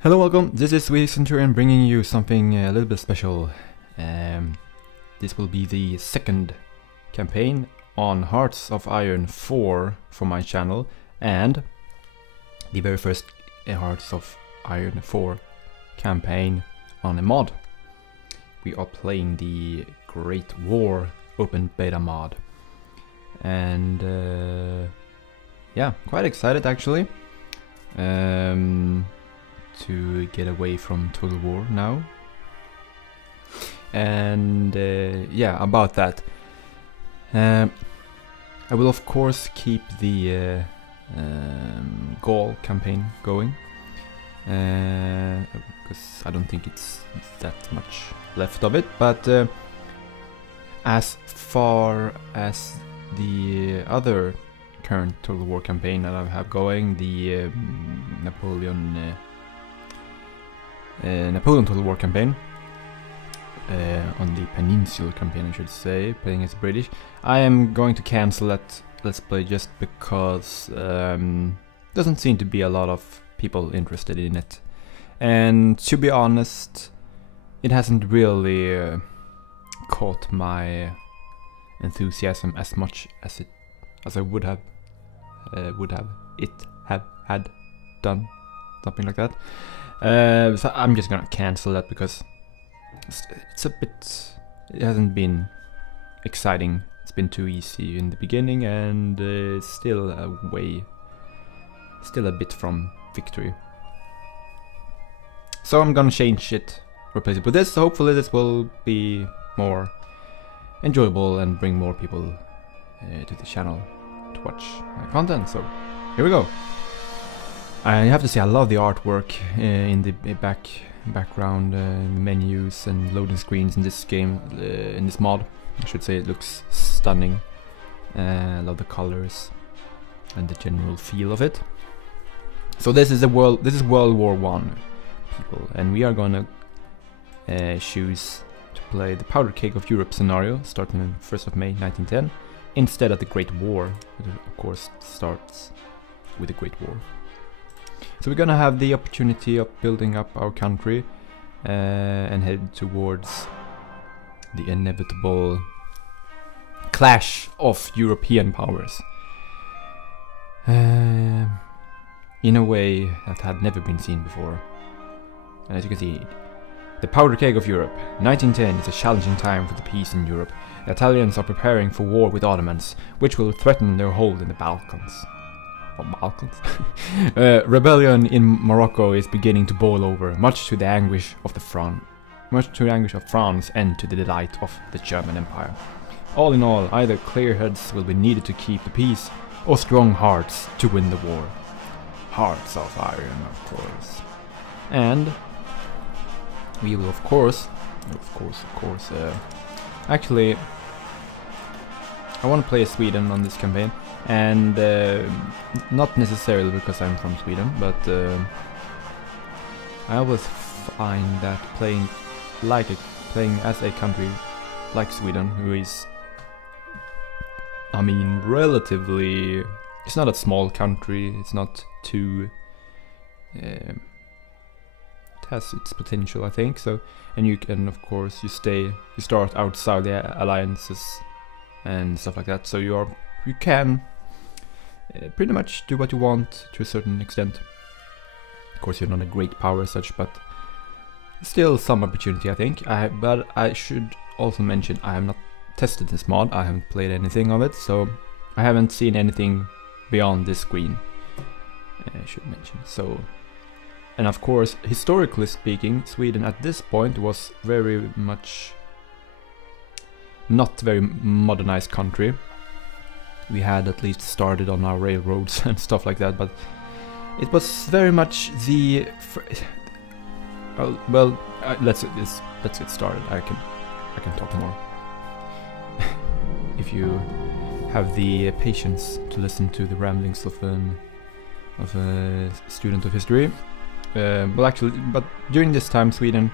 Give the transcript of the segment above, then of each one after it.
Hello, welcome. This is Swedish Centurion bringing you something a little bit special. This will be the second campaign on Hearts of Iron 4 for my channel, and the very first Hearts of Iron 4 campaign on a mod. We are playing the Great War open beta mod, and yeah, quite excited actually. To get away from Total War now. And yeah, about that. I will of course keep the Gaul campaign going. Because I don't think it's that much left of it. But as far as the other current Total War campaign that I have going, the Napoleon Total War campaign, on the Peninsular campaign I should say, playing as British, I am going to cancel that Let's Play just because doesn't seem to be a lot of people interested in it, and to be honest, it hasn't really caught my enthusiasm as much as I would have had done, something like that. So I'm just gonna cancel that because it's a bit, it hasn't been exciting. It's been too easy in the beginning, and it's still a bit from victory. So I'm gonna change it, replace it with this. So hopefully this will be more enjoyable and bring more people to the channel to watch my content. So here we go. I have to say I love the artwork in the background, menus and loading screens in this game, in this mod. I should say it looks stunning. I love the colors and the general feel of it. So this is World War I, people, and we are gonna choose to play the Powder Keg of Europe scenario, starting on 1st of May 1910, instead of the Great War, which of course starts with the Great War. So we're gonna have the opportunity of building up our country and head towards the inevitable clash of European powers in a way that had never been seen before. And as you can see, the Powder Keg of Europe. 1910 is a challenging time for the peace in Europe. The Italians are preparing for war with Ottomans, which will threaten their hold in the Balkans. Rebellion in Morocco is beginning to boil over, much to the anguish of France and to the delight of the German Empire. All in all, either clear heads will be needed to keep the peace, or strong hearts to win the war. Hearts of Iron, of course. And we will of course, actually, I want to play as Sweden on this campaign. And not necessarily because I'm from Sweden, but I always find that playing as a country like Sweden, who is, I mean, relatively, it's not a small country, it's not too, it has its potential, I think. So, and you can, of course, you start outside the alliances and stuff like that. So you can pretty much do what you want to a certain extent. Of course, you're not a great power as such, but still some opportunity, I think. But I should also mention I have not tested this mod. I haven't played anything of it, so I haven't seen anything beyond this screen. I should mention. So, and of course, historically speaking, Sweden at this point was very much not very modernized country. We had at least started on our railroads and stuff like that, but it was very much the let's get started. I can talk more if you have the patience to listen to the ramblings of a student of history. But during this time, Sweden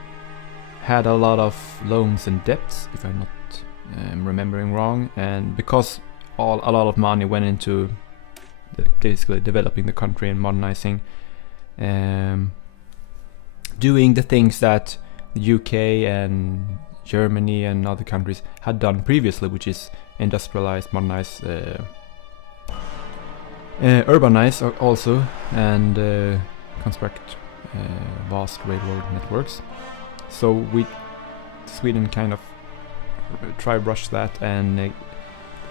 had a lot of loans and debts, if I'm not remembering wrong, and because a lot of money went into basically developing the country and modernizing, doing the things that the UK and Germany and other countries had done previously, which is industrialize, modernize, urbanize also, and construct vast railroad networks. So Sweden kind of rush that and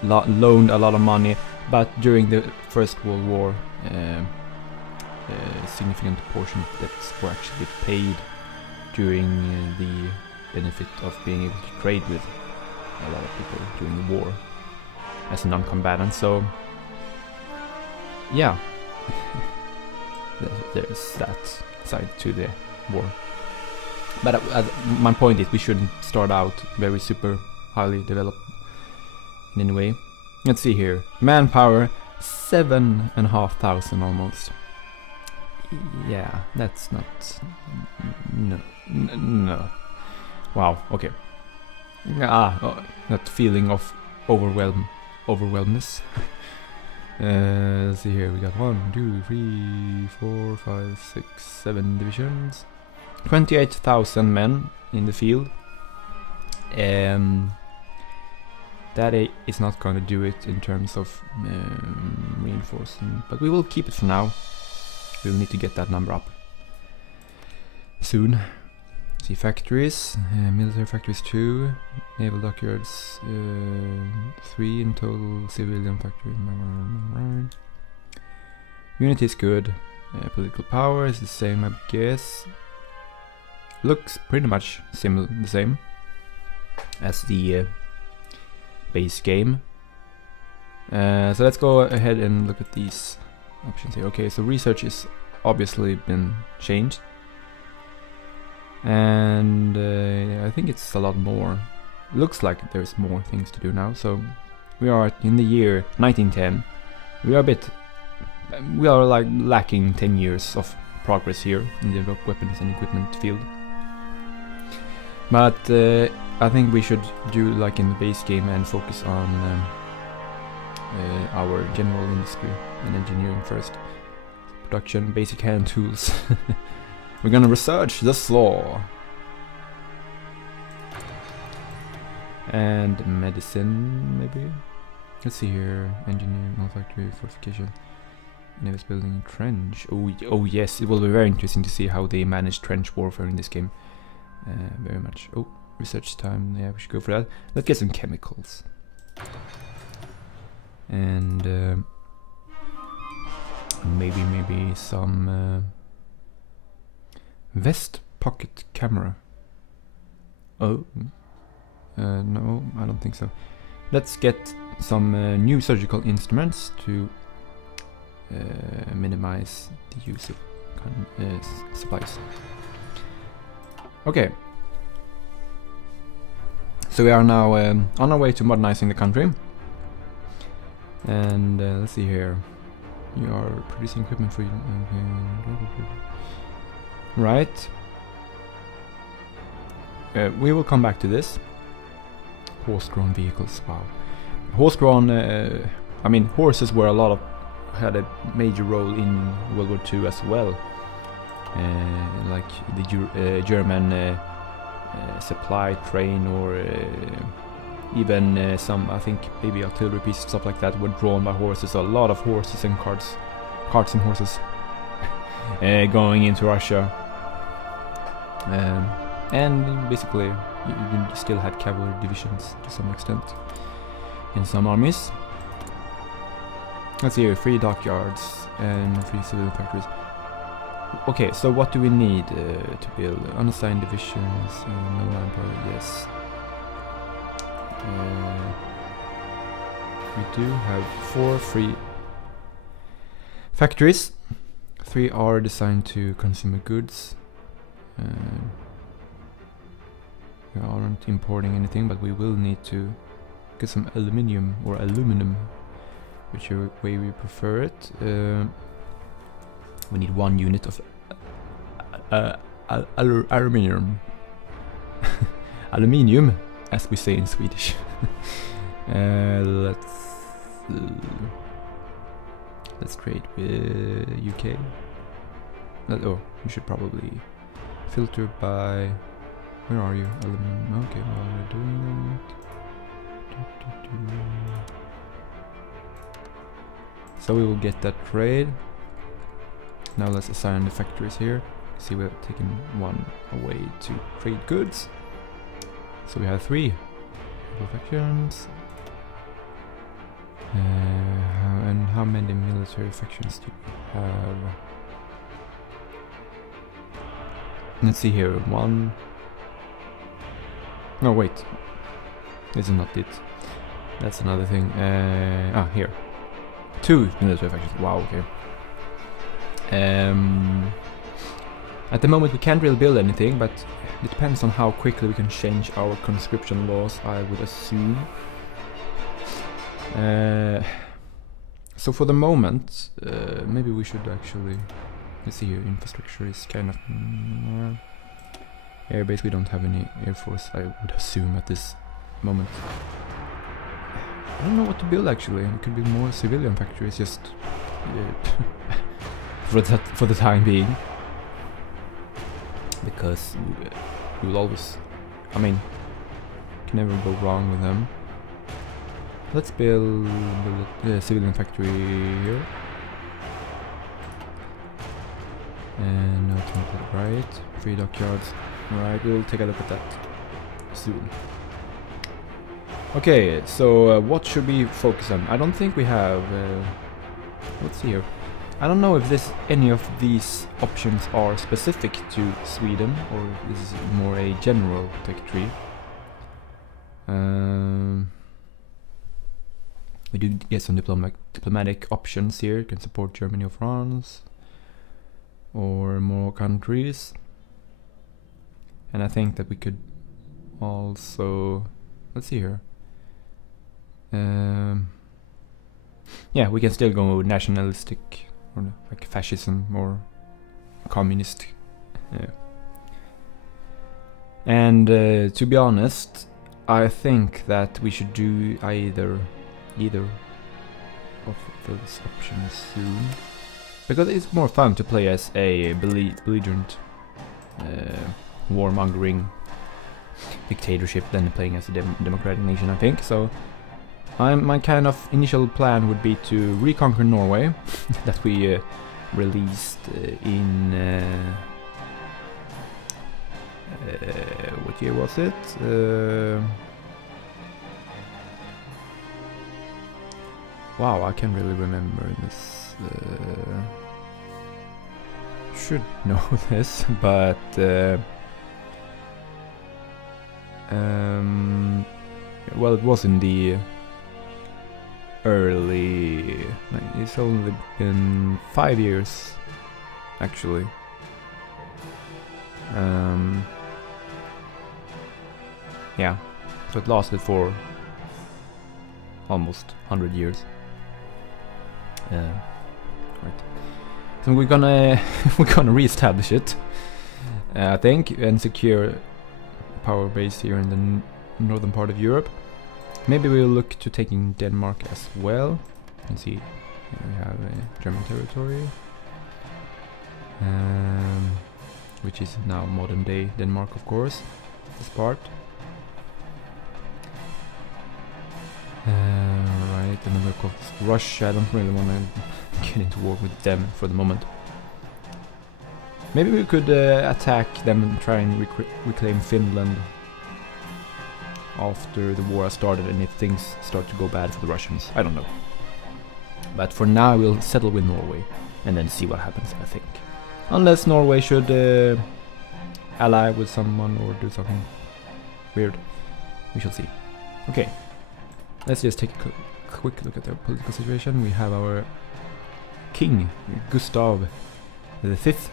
loaned a lot of money, but during the First World War a significant portion of debts were actually paid during the benefit of being able to trade with a lot of people during the war as a non-combatant. So yeah, there's that side to the war. But my point is, we shouldn't start out very super highly developed in any way. Let's see here. Manpower, 7,500 almost. Yeah, that's not... No. Wow, okay. That feeling of overwhelmness. Let's see here, we got 1, 2, 3, 4, 5, 6, 7 divisions. 28,000 men in the field. That is not going to do it in terms of reinforcing, but we will keep it for now. We'll need to get that number up soon. See, factories, military factories 2, naval dockyards 3 in total, civilian factories. Unity is good. Political power is the same, I guess. Looks pretty much the same as the base game. So let's go ahead and look at these options here. Okay, so research is obviously been changed, and I think it's a lot more. Looks like there's more things to do now. So we are in the year 1910. We are like lacking 10 years of progress here in the weapons and equipment field. But I think we should do like in the base game and focus on our general industry and engineering first. Production, basic hand tools. We're gonna research the slaw. And medicine, maybe? Let's see here. Engineering, manufacturing, fortification, naval building, trench. Oh yes, it will be very interesting to see how they manage trench warfare in this game. Very much. Oh, research time. Yeah, we should go for that. Let's get some chemicals. And maybe some vest pocket camera. Oh, no, I don't think so. Let's get some new surgical instruments to minimize the use of supplies. Okay, so we are now on our way to modernizing the country, and let's see here. You are producing equipment for you. Okay. Right. We will come back to this. Horse-drawn vehicles. Wow. Horse-drawn. I mean, horses were had a major role in World War II as well. Like the German supply train, or even some, I think, maybe artillery pieces, stuff like that, were drawn by horses. A lot of horses and carts and horses going into Russia. And basically, you still had cavalry divisions to some extent in some armies. Let's see here, 3 dockyards and 3 civilian factories. Okay, so what do we need to build? Unassigned divisions, no manpower, yes. We do have 4 free factories. 3 are designed to consumer goods. We aren't importing anything, but we will need to get some aluminum, whichever way we prefer it. We need 1 unit of aluminium. Aluminium, as we say in Swedish. Let's trade with UK. Oh, we should probably filter by... Where are you? Okay, while we're doing that... So we will get that trade. Now let's assign the factories here. See, we're taking one away to trade goods. So we have 3 factions. And how many military factions do we have? Let's see here. 1. No, wait. This is not it. That's another thing. Here. 2 military factions. Wow, okay. At the moment we can't really build anything, but it depends on how quickly we can change our conscription laws, I would assume. So for the moment, maybe we should actually... Let's see here, infrastructure is kind of... Airbase, we don't have any air force, I would assume, at this moment. I don't know what to build actually. It could be more civilian factories, just... for the time being. Because we will always... I mean, can never go wrong with them. Let's build a civilian factory here. And no template, right? 3 dockyards. Alright, we'll take a look at that soon. Okay, so what should we focus on? I don't think we have... let's see here. I don't know if any of these options are specific to Sweden, or this is more a general tech tree. We do get some diplomatic options here. You can support Germany or France, or more countries. And I think that we could also... Let's see here. Yeah, we can still go with nationalistic, or like fascism or communist. And to be honest, I think that we should do either of those options soon, because it's more fun to play as a belligerent, warmongering dictatorship than playing as a democratic nation, I think. So my kind of initial plan would be to reconquer Norway that we released in what year was it? Wow, I can't really remember this. Should know this, but well, it was in the early... It's only been 5 years, actually. Yeah, so it lasted for almost 100 years. Right. So we're gonna reestablish it, I think, and secure a power base here in the northern part of Europe. Maybe we'll look to taking Denmark as well. You can see here we have a German territory, which is now modern day Denmark, of course, this part. Right, and then of course Russia. I don't really want to get into war with them for the moment. Maybe we could attack them and try and reclaim Finland after the war has started, and if things start to go bad for the Russians. I don't know. But for now we'll settle with Norway and then see what happens, I think. Unless Norway should ally with someone or do something weird. We shall see. Okay. Let's just take a quick look at the political situation. We have our king, Gustav the Fifth.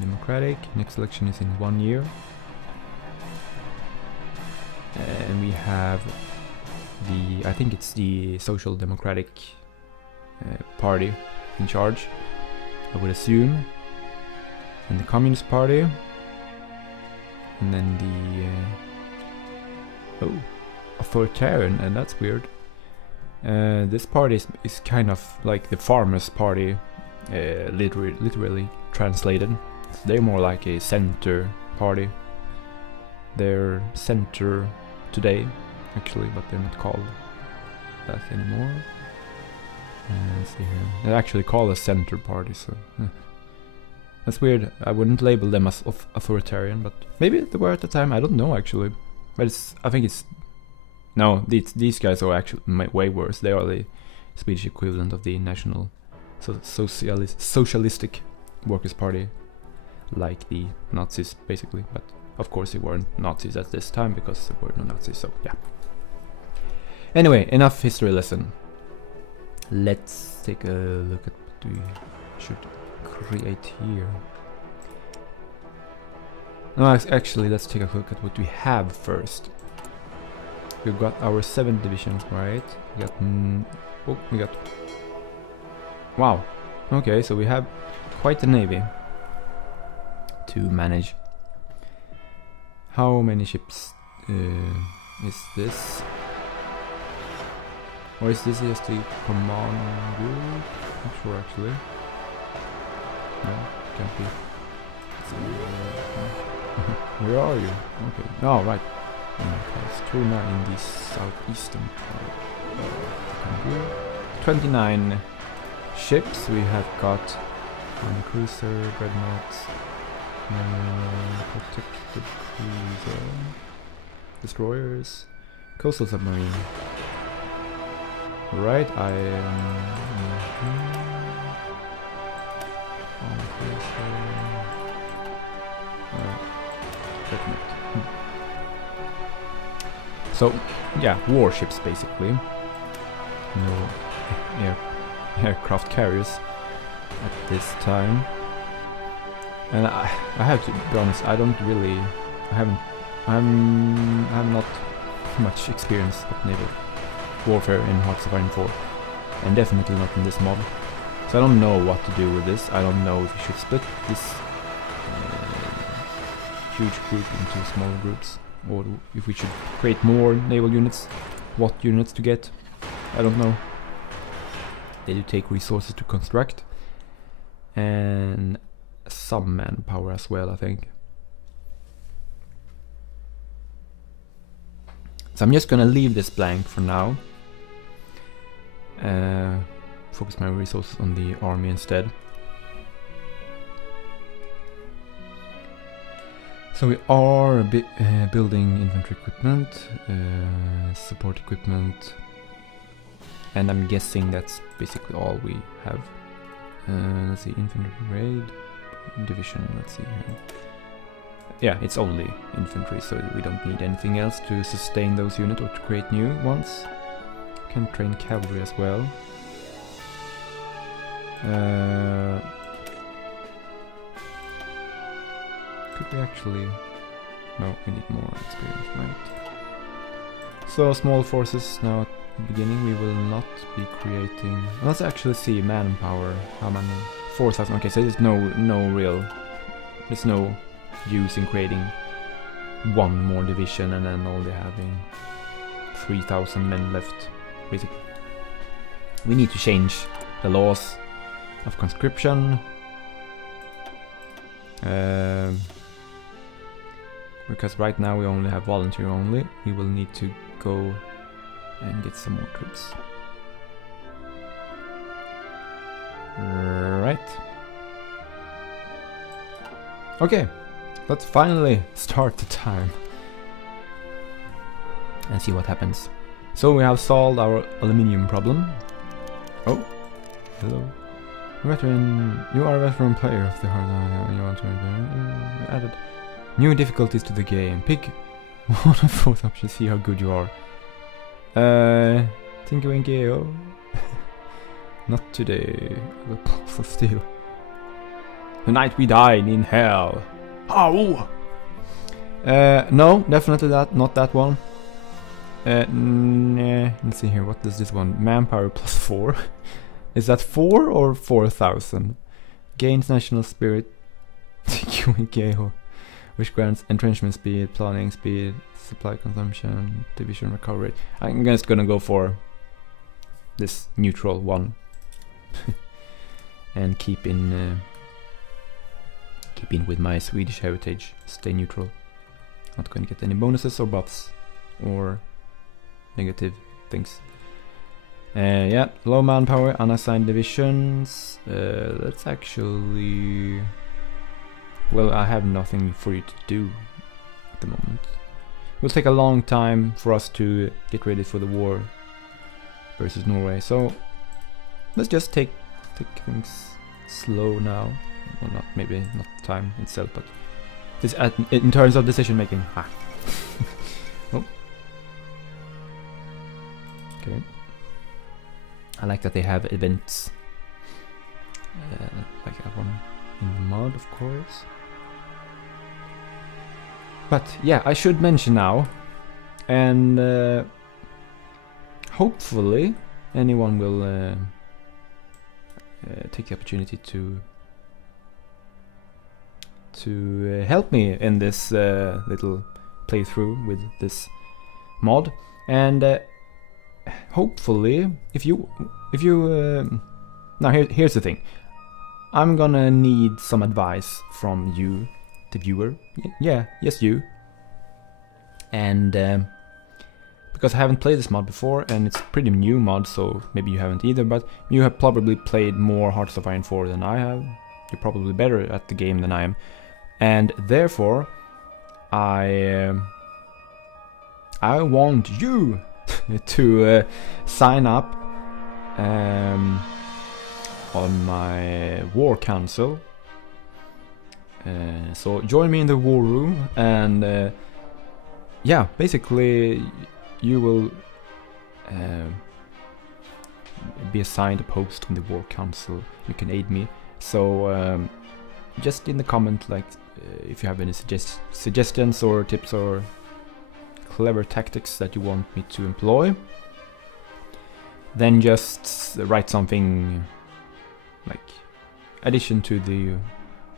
Democratic. Next election is in 1 year. And we have I think it's the Social Democratic Party in charge, I would assume. And the Communist Party. And then the... authoritarian, and that's weird. This party is kind of like the Farmers' Party, literally translated. So they're more like a center party. They're center today, actually, but they're not called that anymore. Let's see here. They're actually called a center party, so that's weird. I wouldn't label them as authoritarian, but maybe they were at the time. I don't know actually. But I think it's no. These guys are actually way worse. They are the Swedish equivalent of the National Socialistic Workers' Party, like the Nazis, basically. But of course, they weren't Nazis at this time because there were no Nazis. So yeah. Anyway, enough history lesson. Let's take a look at what we should create here. No, actually, let's take a look at what we have first. We've got our 7 divisions, right? We got. Wow. Okay, so we have quite a navy to manage. How many ships is this? Or is this just the command group? Not sure actually. No, can't be. Where are you? Okay. Oh, right. Karlskrona in the southeastern part. 29 ships. We have got one cruiser, dreadnoughts, protected cruiser, destroyers, coastal submarine. Right, I so yeah, warships basically. No aircraft carriers at this time. And I have to be honest, I have not much experience of naval warfare in Hearts of Iron 4, and definitely not in this model. So I don't know what to do with this. I don't know if we should split this huge group into smaller groups, or if we should create more naval units. What units to get, I don't know. They do take resources to construct, and some manpower as well, I think. So I'm just gonna leave this blank for now. Focus my resources on the army instead. So we are building infantry equipment, support equipment, and I'm guessing that's basically all we have. Let's see, infantry raid division. Let's see here. Yeah, it's only infantry, so we don't need anything else to sustain those units or to create new ones. Can train cavalry as well. Could we actually... No, we need more experience, right? So small forces now at the beginning. We will not be creating... Let's actually see manpower. How many? 4,000. Okay, so there's there's no use in creating one more division and then only having 3,000 men left. Basically, we need to change the laws of conscription, because right now we only have volunteer only. We will need to go and get some more troops. Right. Okay, let's finally start the time and see what happens. So we have solved our aluminium problem. Oh, hello. Veteran, you are a veteran player of the hard. You want to added new difficulties to the game. Pick one of both options. See how good you are. Tinky Winky. Oh, not today. The pulse of steel. The night we died in hell. Oh. No, definitely not that one. Nah, let's see here, what does this one? Manpower plus 4. Is that 4 or 4,000? Gains national spirit, which grants entrenchment speed, planning speed, supply consumption, division recovery. I'm just gonna go for this neutral one and keep in keeping with my Swedish heritage. Stay neutral. Not going to get any bonuses or buffs or negative things. Yeah, low manpower, unassigned divisions. Let's actually... Well, I have nothing for you to do at the moment. It will take a long time for us to get ready for the war versus Norway, so let's just take things slow now. Well, not maybe not time itself, but this in terms of decision making. Oh. Okay. I like that they have events like that one in the mod, of course. But yeah, I should mention now, and hopefully anyone will take the opportunity to help me in this little playthrough with this mod, and hopefully if you now here's the thing. I'm gonna need some advice from you, the viewer. Yes, you. And because I haven't played this mod before, and it's a pretty new mod, so maybe you haven't either, but you have probably played more Hearts of Iron 4 than I have. You're probably better at the game than I am, and therefore I want you to sign up on my war council. So join me in the war room, and yeah, basically you will be assigned a post in the war council. You can aid me. So just in the comment, like if you have any suggestions or tips or clever tactics that you want me to employ, then just write something like addition to the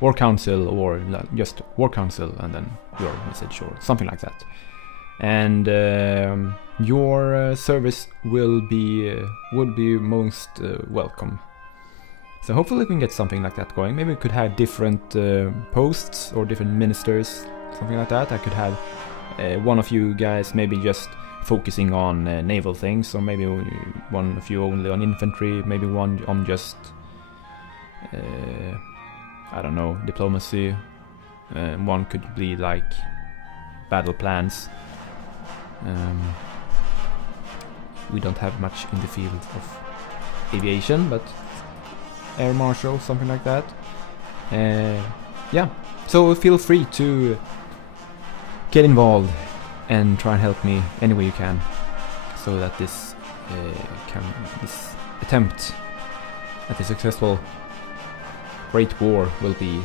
war council, or just war council, and then your message or something like that. And your service would be most welcome. So hopefully we can get something like that going. Maybe we could have different posts or different ministers, something like that. I could have one of you guys maybe just focusing on naval things, or maybe one of you only on infantry, maybe one on just I don't know, diplomacy. One could be like battle plans. We don't have much in the field of aviation, but air marshal, something like that. Yeah, so feel free to get involved and try and help me any way you can, so that this attempt at a successful Great War will be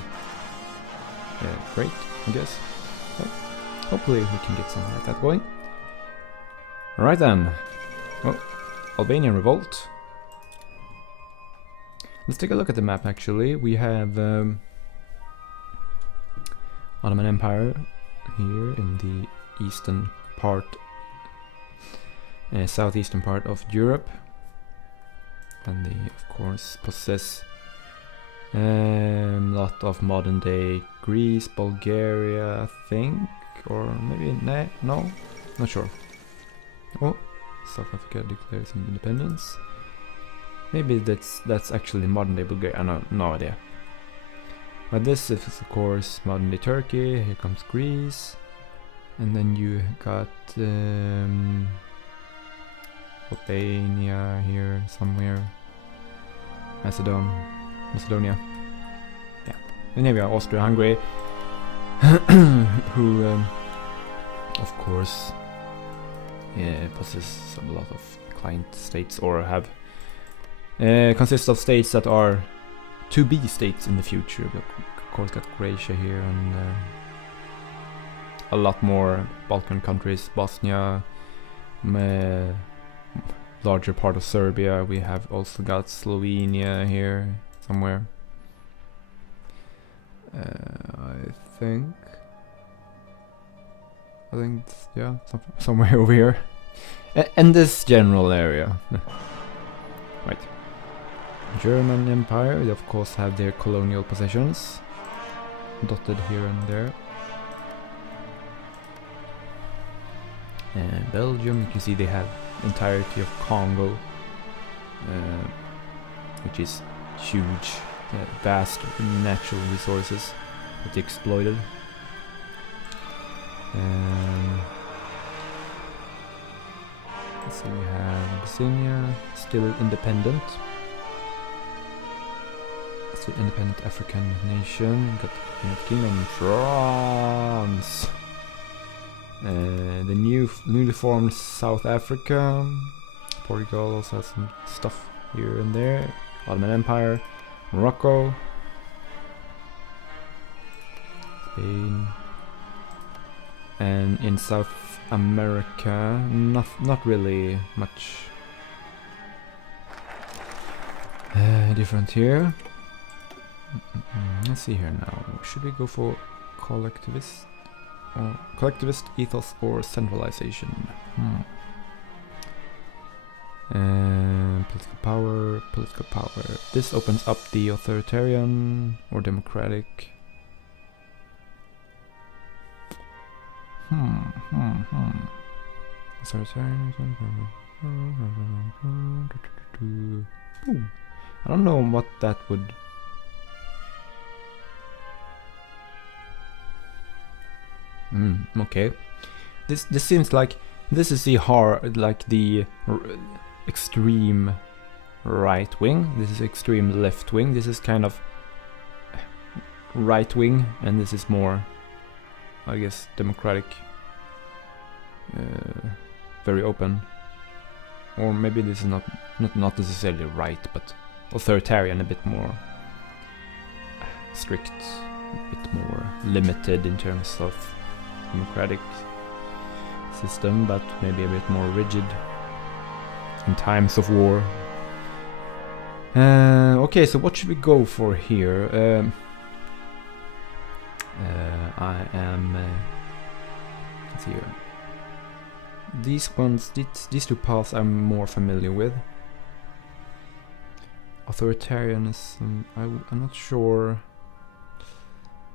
great, I guess. So hopefully we can get something like that going. Alright then. Well, Albanian Revolt. Let's take a look at the map actually. We have Ottoman Empire here in the eastern part, southeastern part of Europe. And they of course possess lot of modern day Greece, Bulgaria, I think, or maybe no, not sure. Oh, South Africa declares independence. Maybe that's actually modern day Bulgaria. No idea. But this is of course modern day Turkey. Here comes Greece, and then you got Albania here somewhere. Macedonia. Yeah. And here we are, Austria-Hungary, who of course possess a lot of client states, or have consist of states that are to be states in the future. We of course got Croatia here, and a lot more Balkan countries, Bosnia, larger part of Serbia. We have also got Slovenia here somewhere. I think yeah, somewhere over here, in this general area. Right. German Empire, they of course have their colonial possessions. dotted here and there. And Belgium, you can see they have entirety of Congo, which is huge, vast natural resources that they exploited. So we have Abyssinia, still independent. Still independent African nation. Got United Kingdom, France. The newly formed South Africa. Portugal also has some stuff here and there. Ottoman Empire, Morocco, Spain, and in South America, not really much different here. Let's see here now. Should we go for collectivist ethos or centralization? Political power. This opens up the authoritarian or democratic. I don't know what that would. Okay. This seems like this is the extreme right wing. This is extreme left wing. This is kind of right wing, and this is more, I guess, democratic. Very open. Or maybe this is not necessarily right, but authoritarian, a bit more strict, a bit more limited in terms of democratic system, but maybe a bit more rigid in times of war. Okay, so what should we go for here? I am. Let's see here. These two paths I'm more familiar with. Authoritarianism, I'm not sure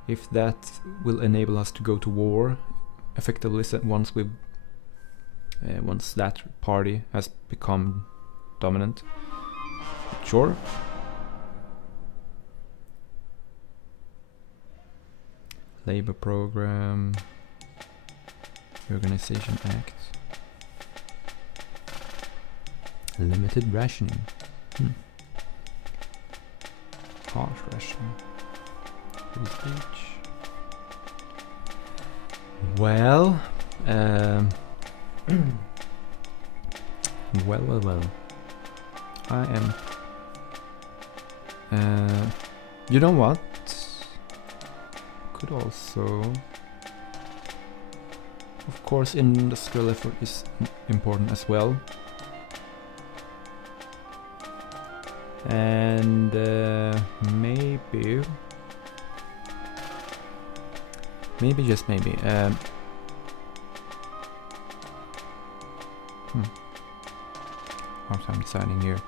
if that will enable us to go to war effectively once that party has become dominant. Sure. Labor program, Organization Act, limited rationing, harsh rationing, free speech. Well, well. I am. You know what? Could also, of course, industrial effort is important as well, and maybe just maybe. I'm deciding here.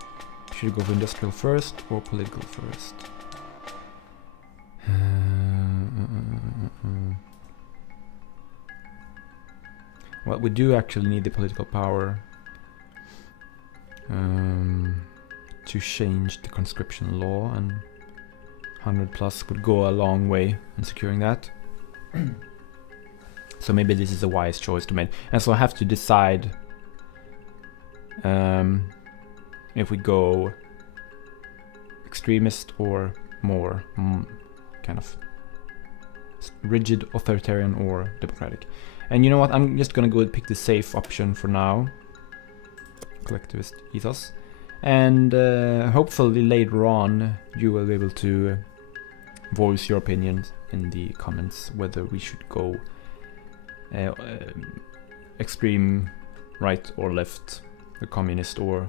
Should I go for industrial first or political first? Well, we do actually need the political power to change the conscription law, and 100+ would go a long way in securing that. So maybe this is a wise choice to make. And so I have to decide if we go extremist or more kind of rigid authoritarian or democratic. And you know what, I'm just gonna go and pick the safe option for now, collectivist ethos, and hopefully later on you will be able to voice your opinions in the comments whether we should go extreme right or left, the communist or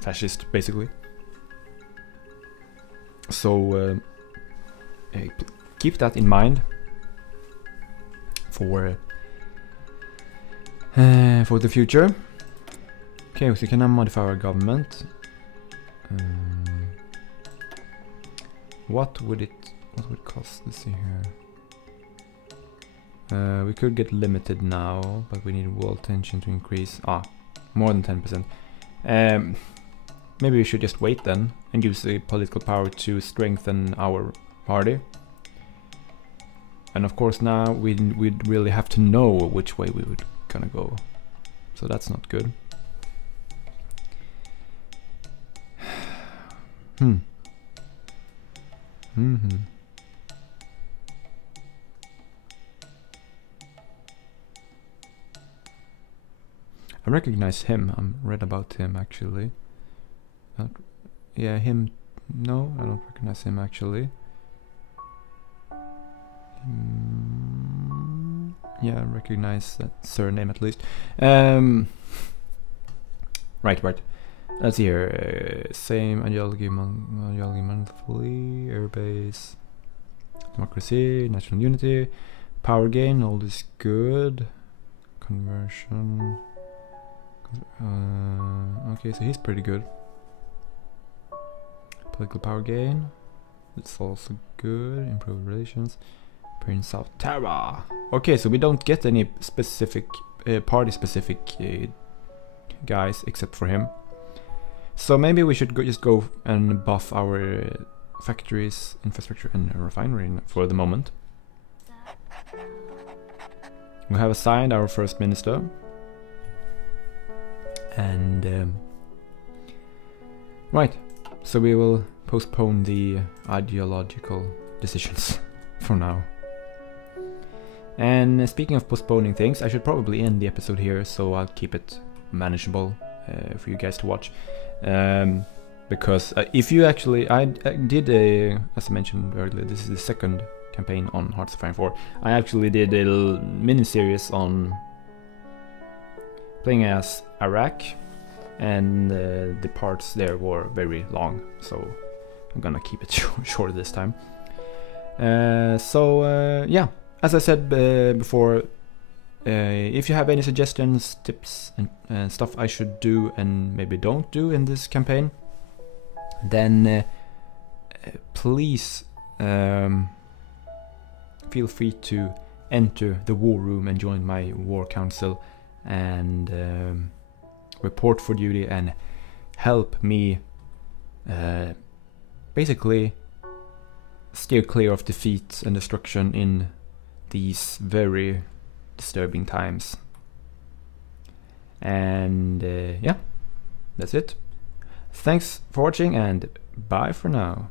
fascist, basically. So keep that in mind for the future. Okay, so we can now modify our government. What would it cost? Let's see here. We could get limited now, but we need wall tension to increase. More than 10%. Maybe we should just wait then and use the political power to strengthen our party. And of course now we'd really have to know which way we would gonna go. So that's not good. I recognize him. I read about him actually. Yeah, him. No, I don't recognize him actually. Yeah, I recognize that surname at least. Right. Let's see here. Same ideology monthly, airbase, democracy, national unity, power gain, all this good. Conversion. Okay, so he's pretty good. Political power gain. It's also good. Improve relations. Prince of Terra. Okay, so we don't get any specific party-specific guys except for him. So maybe we should just go and buff our factories, infrastructure, and refinery for the moment. We have assigned our first minister, and right. So we will postpone the ideological decisions for now. And speaking of postponing things, I should probably end the episode here, so I'll keep it manageable for you guys to watch. Because if you actually, I did as I mentioned earlier, this is the second campaign on Hearts of Iron 4. I actually did a mini-series on playing as Iraq, and the parts there were very long, so I'm gonna keep it short this time. Yeah, as I said before, if you have any suggestions, tips, and stuff I should do and maybe don't do in this campaign, then please feel free to enter the war room and join my war council and report for duty and help me basically steer clear of defeat and destruction in these very disturbing times. And yeah, that's it. Thanks for watching and bye for now.